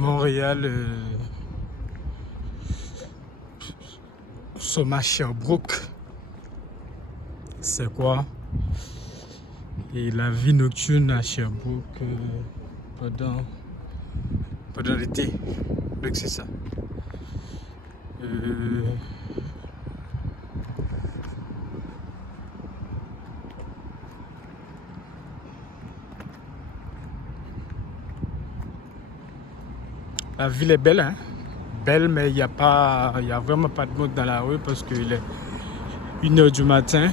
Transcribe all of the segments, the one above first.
Montréal, sommes à Sherbrooke. C'est quoi? Et la vie nocturne à Sherbrooke pendant l'été. Donc c'est ça. La ville est belle, hein? Belle, mais il n'y a vraiment pas de monde dans la rue parce qu'il est 1h du matin.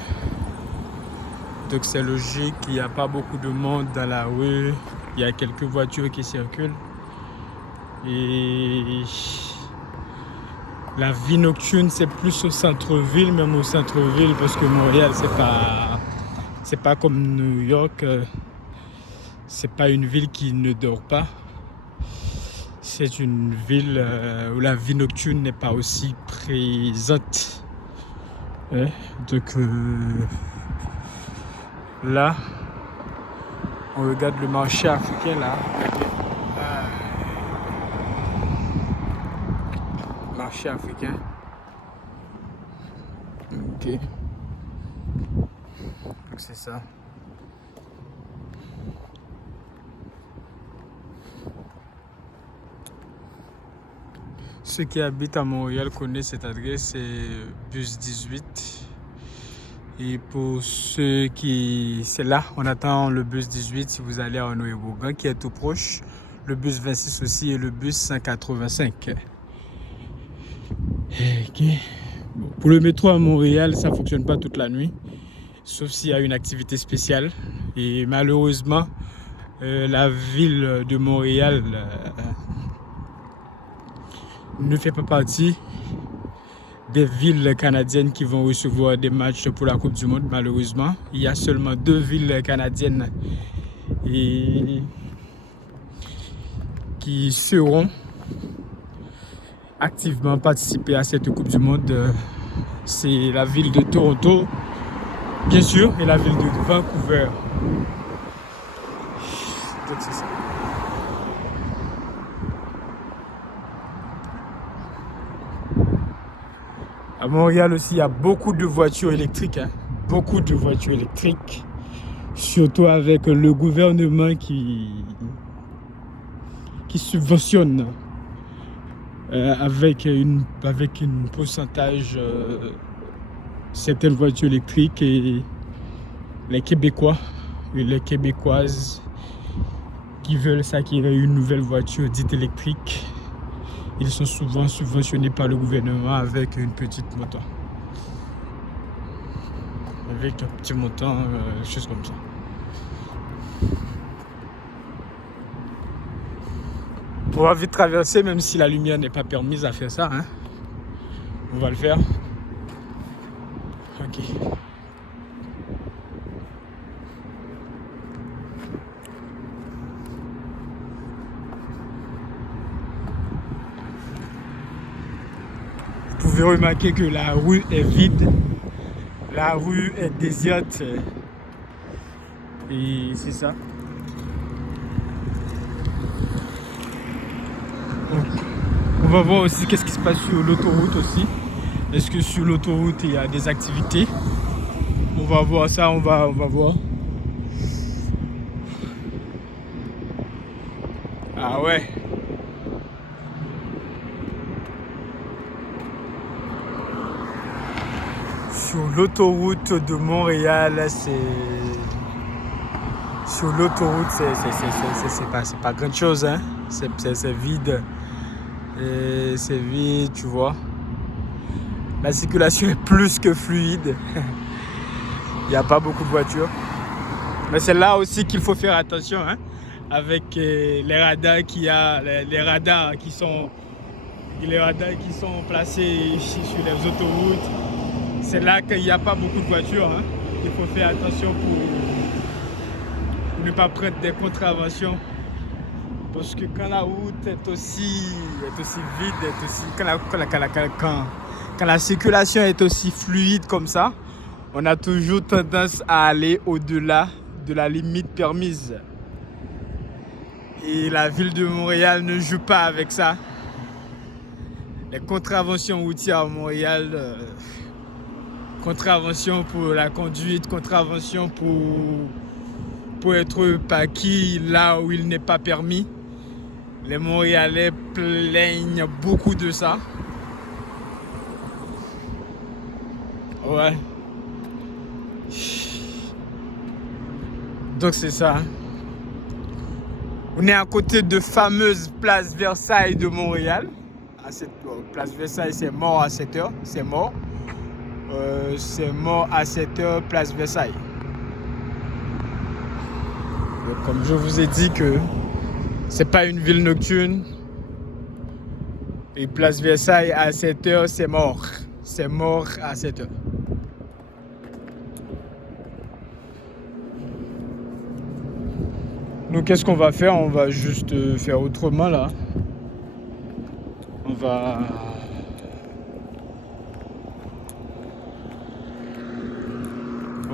Donc c'est logique, il n'y a pas beaucoup de monde dans la rue. Il y a quelques voitures qui circulent. Et la vie nocturne, c'est plus au centre-ville, même au centre-ville, parce que Montréal, c'est pas comme New York. C'est pas une ville qui ne dort pas. C'est une ville où la vie nocturne n'est pas aussi présente. Donc là, on regarde le marché africain là. Marché africain. Ok. Donc c'est ça. Ceux qui habitent à Montréal connaissent cette adresse, c'est bus 18. Et pour ceux qui... C'est là, on attend le bus 18 si vous allez à Honoré-Bourgoin qui est tout proche. Le bus 26 aussi et le bus 185. Okay. Bon, pour le métro à Montréal, ça ne fonctionne pas toute la nuit. Sauf s'il y a une activité spéciale. Et malheureusement, la ville de Montréal ne fait pas partie des villes canadiennes qui vont recevoir des matchs pour la Coupe du Monde, malheureusement. Il y a seulement 2 villes canadiennes qui seront activement participer à cette Coupe du Monde. C'est la ville de Toronto, bien sûr, et la ville de Vancouver. Donc c'est ça. À Montréal aussi, il y a beaucoup de voitures électriques. Beaucoup de voitures électriques. Surtout avec le gouvernement qui subventionne avec une pourcentage certaines voitures électriques, et les Québécois et les Québécoises qui veulent s'acquérir une nouvelle voiture dite électrique, ils sont souvent subventionnés par le gouvernement avec une petite moto. Avec un petit montant, choses comme ça. On pourra vite traverser, même si la lumière n'est pas permise à faire ça. On va le faire. Ok. Vous pouvez remarquer que la rue est vide. La rue est déserte. Et c'est ça. Donc, on va voir aussi qu'est-ce qui se passe sur l'autoroute aussi. Est-ce que sur l'autoroute il y a des activités? On va voir ça, on va voir. Ah ouais. Sur l'autoroute de Montréal, sur l'autoroute, c'est pas grand chose, hein. C'est vide. C'est vide, tu vois. La circulation est plus que fluide. Il n'y a pas beaucoup de voitures. Mais c'est là aussi qu'il faut faire attention, hein, avec les radars les radars qui sont placés sur les autoroutes. C'est là qu'il n'y a pas beaucoup de voitures, hein. Il faut faire attention pour ne pas prendre des contraventions. Parce que quand la route est aussi vide, quand la circulation est aussi fluide comme ça, on a toujours tendance à aller au-delà de la limite permise. Et la ville de Montréal ne joue pas avec ça. Les contraventions routières à Montréal, contraventions pour la conduite, contraventions pour être parqué là où il n'est pas permis. Les Montréalais plaignent beaucoup de ça. Ouais. Donc c'est ça. On est à côté de fameuse place Versailles de Montréal. Place Versailles, c'est mort à 7 h. C'est mort. C'est mort à 7 h, place Versailles. Donc, comme je vous ai dit que c'est pas une ville nocturne. Et place Versailles à 7 h, c'est mort. C'est mort à 7 h. Donc qu'est-ce qu'on va faire? On va juste faire autrement là. On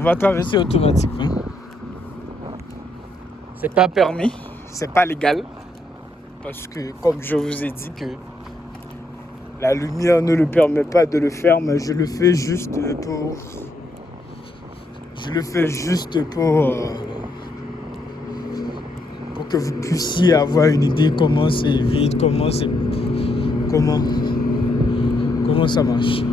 va traverser automatiquement. C'est pas permis, c'est pas légal. Parce que comme je vous ai dit que la lumière ne le permet pas de le faire, mais je le fais juste pour que vous puissiez avoir une idée comment c'est vide, comment ça marche.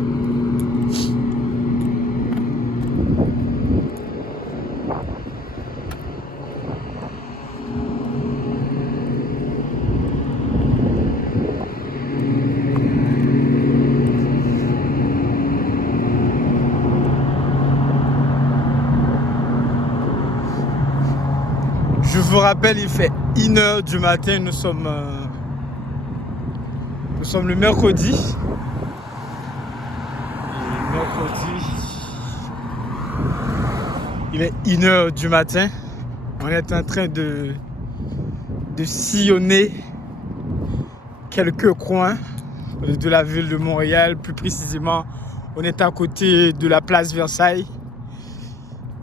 Je vous rappelle, il fait 1 h du matin, nous sommes le mercredi. Et mercredi, il est 1 h du matin. On est en train de sillonner quelques coins de la ville de Montréal. Plus précisément, on est à côté de la place Versailles.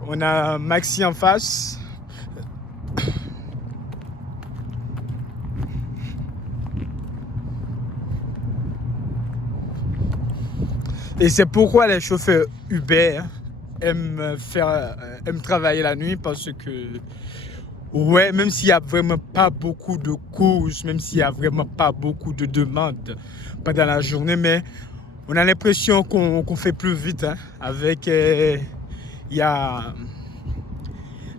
On a Maxi en face. Et c'est pourquoi les chauffeurs Uber aiment travailler la nuit, parce que, ouais, même s'il n'y a vraiment pas beaucoup de courses, même s'il n'y a vraiment pas beaucoup de demandes pendant la journée, mais on a l'impression qu'on fait plus vite.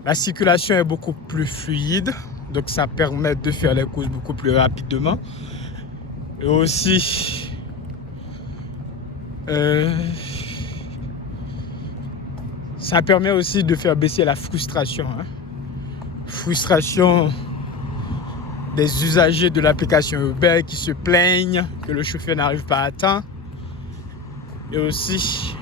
La circulation est beaucoup plus fluide, donc ça permet de faire les courses beaucoup plus rapidement. Et aussi, ça permet aussi de faire baisser la frustration. Frustration des usagers de l'application Uber qui se plaignent que le chauffeur n'arrive pas à temps. Et aussi,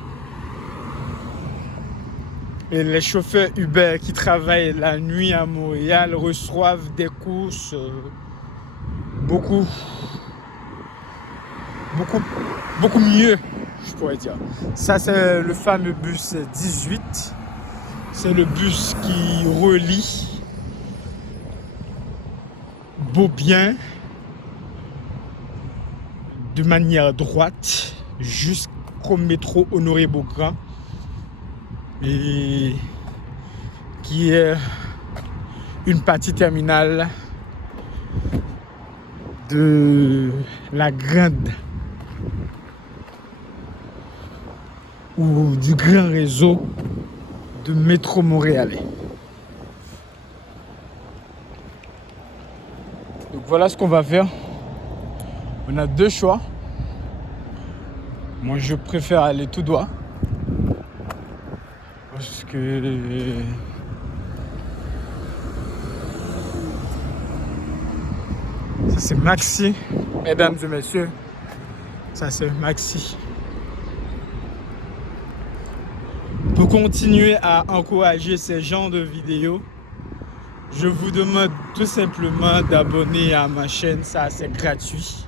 les chauffeurs Uber qui travaillent la nuit à Montréal reçoivent des courses beaucoup mieux, je pourrais dire. Ça, c'est le fameux bus 18. C'est le bus qui relie Beaubien de manière droite jusqu'au métro Honoré-Beaugrand, et qui est une partie terminale de la grande ou du grand réseau de métro montréalais. Donc voilà ce qu'on va faire. On a 2 choix. Moi, je préfère aller tout droit, parce que ça c'est Maxi, mesdames et messieurs. Ça c'est Maxi. Pour continuer à encourager ces genres de vidéos, je vous demande tout simplement d'abonner à ma chaîne. Ça c'est gratuit.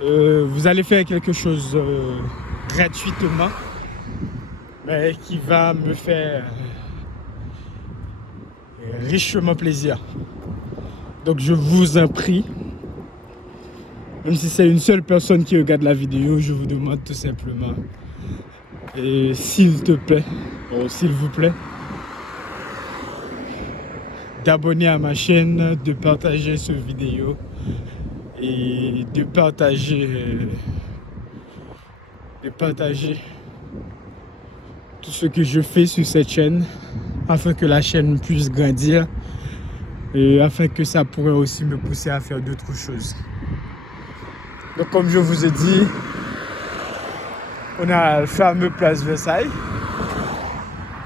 Vous allez faire quelque chose gratuitement, mais qui va me faire richement plaisir. Donc je vous en prie, même si c'est une seule personne qui regarde la vidéo, je vous demande tout simplement, et s'il te plaît, ou s'il vous plaît, d'abonner à ma chaîne, de partager cette vidéo et de partager tout ce que je fais sur cette chaîne afin que la chaîne puisse grandir et afin que ça pourrait aussi me pousser à faire d'autres choses. Donc comme je vous ai dit, on a le fameux Place Versailles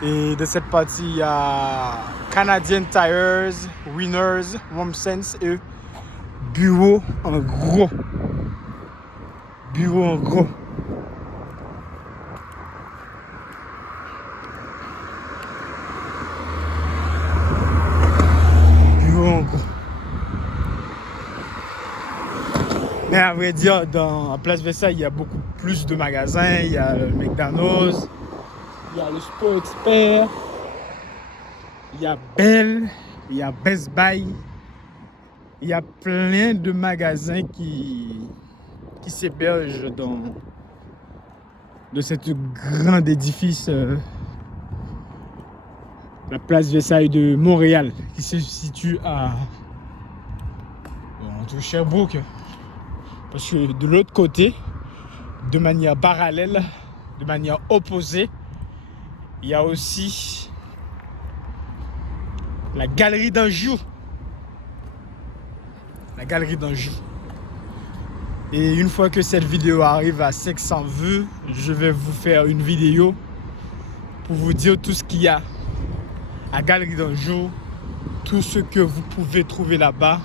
et de cette partie il y a Canadian Tires, Winners, Homesense et Bureau en gros. Bureau en gros. Bureau en gros. Mais à vrai dire, dans Place Versailles, il y a beaucoup plus de magasins. Il y a le McDonald's, il y a le Sport Expert, il y a Bell, il y a Best Buy. Il y a plein de magasins qui s'hébergent dans cet grand édifice, la Place Versailles de Montréal, qui se situe entre Sherbrooke. Parce que de l'autre côté, de manière parallèle, de manière opposée, il y a aussi la Galerie d'Anjou. La Galerie d'Anjou. Et une fois que cette vidéo arrive à 500 vues, je vais vous faire une vidéo pour vous dire tout ce qu'il y a à Galerie d'Anjou, tout ce que vous pouvez trouver là-bas.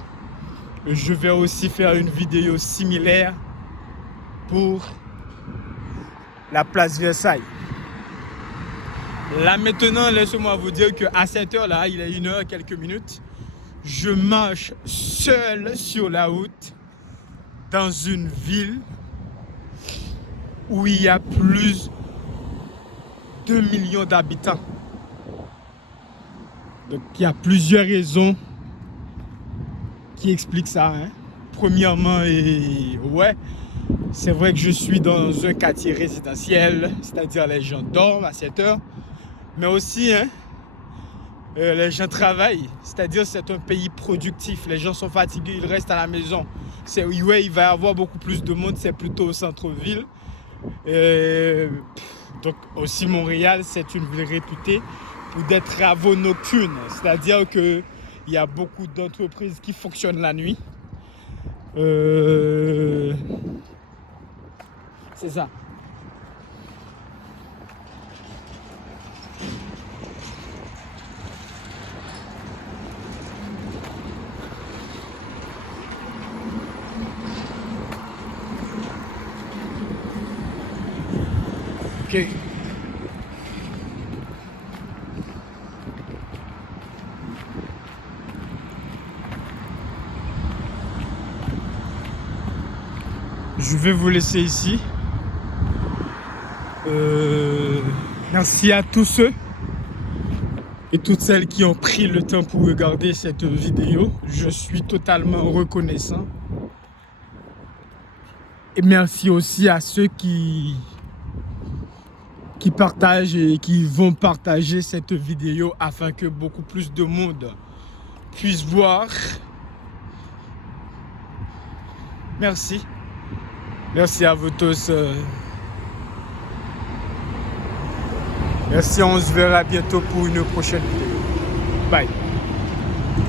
Je vais aussi faire une vidéo similaire pour la Place Versailles. Là maintenant, laissez-moi vous dire qu'à cette heure-là, il est 1h et quelques minutes, je marche seul sur la route dans une ville où il y a plus de 2 millions d'habitants. Donc il y a plusieurs raisons qui expliquent ça. Hein. Premièrement, c'est vrai que je suis dans un quartier résidentiel, c'est-à-dire les gens dorment à cette heure, mais aussi les gens travaillent, c'est-à-dire c'est un pays productif, les gens sont fatigués, ils restent à la maison. Il va y avoir beaucoup plus de monde, c'est plutôt au centre-ville. Donc aussi Montréal, c'est une ville réputée pour des travaux nocturnes, c'est-à-dire qu'il y a beaucoup d'entreprises qui fonctionnent la nuit. C'est ça. Ok. Je vais vous laisser ici. Merci à tous ceux et toutes celles qui ont pris le temps pour regarder cette vidéo. Je suis totalement reconnaissant. Et merci aussi à ceux qui partagent et qui vont partager cette vidéo afin que beaucoup plus de monde puisse voir. Merci. Merci à vous tous. Merci, on se verra bientôt pour une prochaine vidéo. Bye.